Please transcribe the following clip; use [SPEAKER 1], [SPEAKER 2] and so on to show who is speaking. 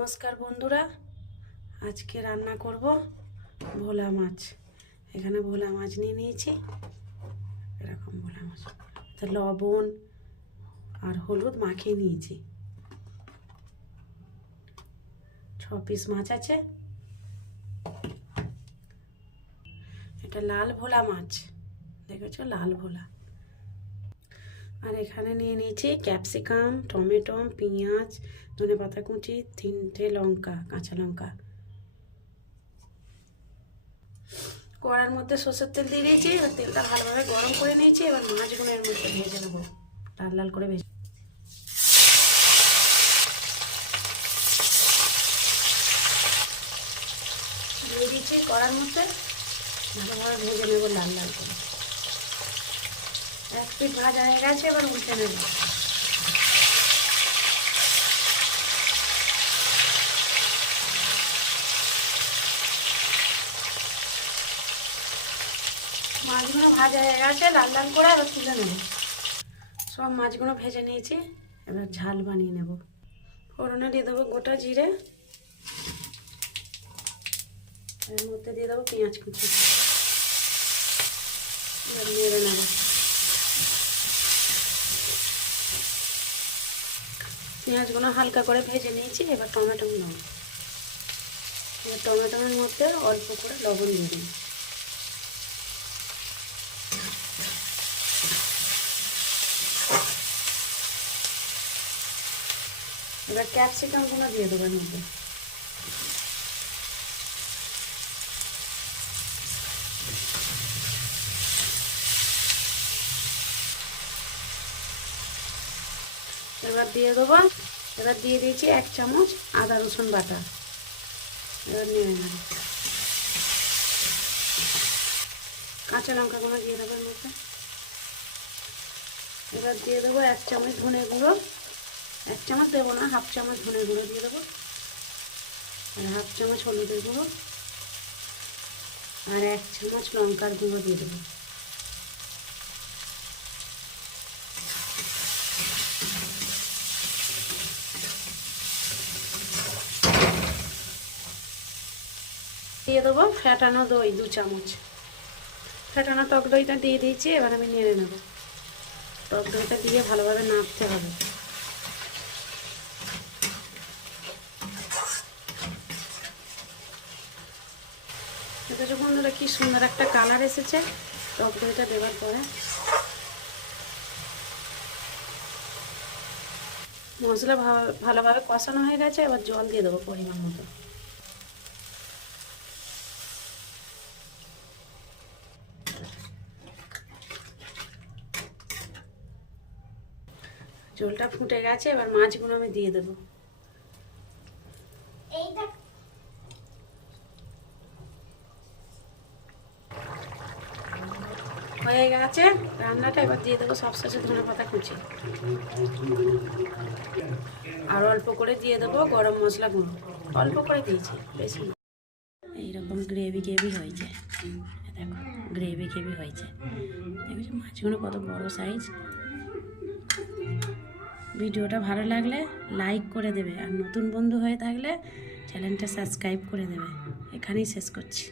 [SPEAKER 1] নমস্কার বন্ধুরা। আজকে রান্না করব ভোলা মাছ। এখানে ভোলা মাছ নিয়ে নিয়েছি। এরকম ভোলা মাছ। লবণ আর হলুদ মাখিয়ে নিয়েছি। ছ পিস মাছ আছে। এটা লাল ভোলা মাছ। দেখেছ? লাল ভোলা। আর এখানে নিয়ে নিয়েছি ক্যাপসিকাম, টমেটো, পেঁয়াজ, ধনে পাতা কুচি, তিনটে লঙ্কা, কাঁচা লঙ্কা। কড়ার মধ্যে সর্ষের তেল দিয়ে দিয়েছি, এবার তেলটা ভালোভাবে গরম করে নিয়েছি, এবার মাছগুলো এর মধ্যে ভেজে নেব। লাল লাল করে ভেজে দিয়ে দিয়েছি কড়ার মধ্যে, ভালোভাবে ভেজে নেব লাল লাল করে। এক পিঠ ভাজা হয়ে গেছে, এবার উল্টে নেব মাছগুলো ভাজা হয়ে গেছে, লাল লাল করে এবার তুলে নেব। সব মাছগুলো ভেজে নিয়েছি, এবার ঝাল বানিয়ে নেব। ফোড়নে দিয়ে দেবো গোটা জিরে। এর মধ্যে দিয়ে দেবো পেঁয়াজ কুচি। নেড়ে নেব। পেঁয়াজগুলো হালকা করে ভেজে নিয়েছি, এবার টমেটো নেব এবার টমেটোর মধ্যে অল্প করে লবণ দিয়ে দিন এবার ক্যাপসিকামগুলো দিয়ে দেবেন মধ্যে। এবার দিয়ে দেবো। এবার দিয়ে দিয়েছি এক চামচ আদা রসুন বাটা। এবার নেড়ে নেব কাঁচা লঙ্কাগুলো দিয়ে দেবো এর মধ্যে। এবার দিয়ে দেবো এক চামচ ধনে গুঁড়ো। এক চামচ দেবো না, হাফ চামচ ধনে গুঁড়ো দিয়ে দেবো। আর হাফ চামচ হলুদের গুঁড়ো। আর এক চামচ লঙ্কার গুঁড়ো দিয়ে দেবো। দিয়ে দেবো ফ্যাটানো দই দু চামচ। ফ্যাটানো টক দইটা দিয়ে দিয়েছি, এবার আমি নেড়ে নেব। টক দইটা দিয়ে ভালোভাবে নাড়তে হবে। দেখেছ বন্ধুরা কি সুন্দর একটা কালার এসেছে, টক দইটা দেওয়ার পরে। মশলা ভালোভাবে কষানো হয়ে গেছে, এবার জল দিয়ে দেবো পরিমাণ মতো। জলটা ফুটে গেছে এবার মাছগুলো আমি দিয়ে দেবো। হয়ে গেছে রান্নাটা এবার দিয়ে দেবো সবশেষে ধনে পাতা কুচি। আর অল্প করে দিয়ে দেবো গরম মশলা গুঁড়ো। অল্প করে দিয়েছি বেশি। এইরকম গ্রেভি গ্রেভি হয়েছে। দেখো গ্রেভি গ্রেভি হয়েছে। দেখেছ মাছগুলো কত বড় সাইজ ভিডিওটা ভালো লাগলে লাইক করে দেবে আর নতুন বন্ধু হয়ে থাকলে চ্যানেলটা সাবস্ক্রাইব করে দেবে। এখানেই শেষ করছি।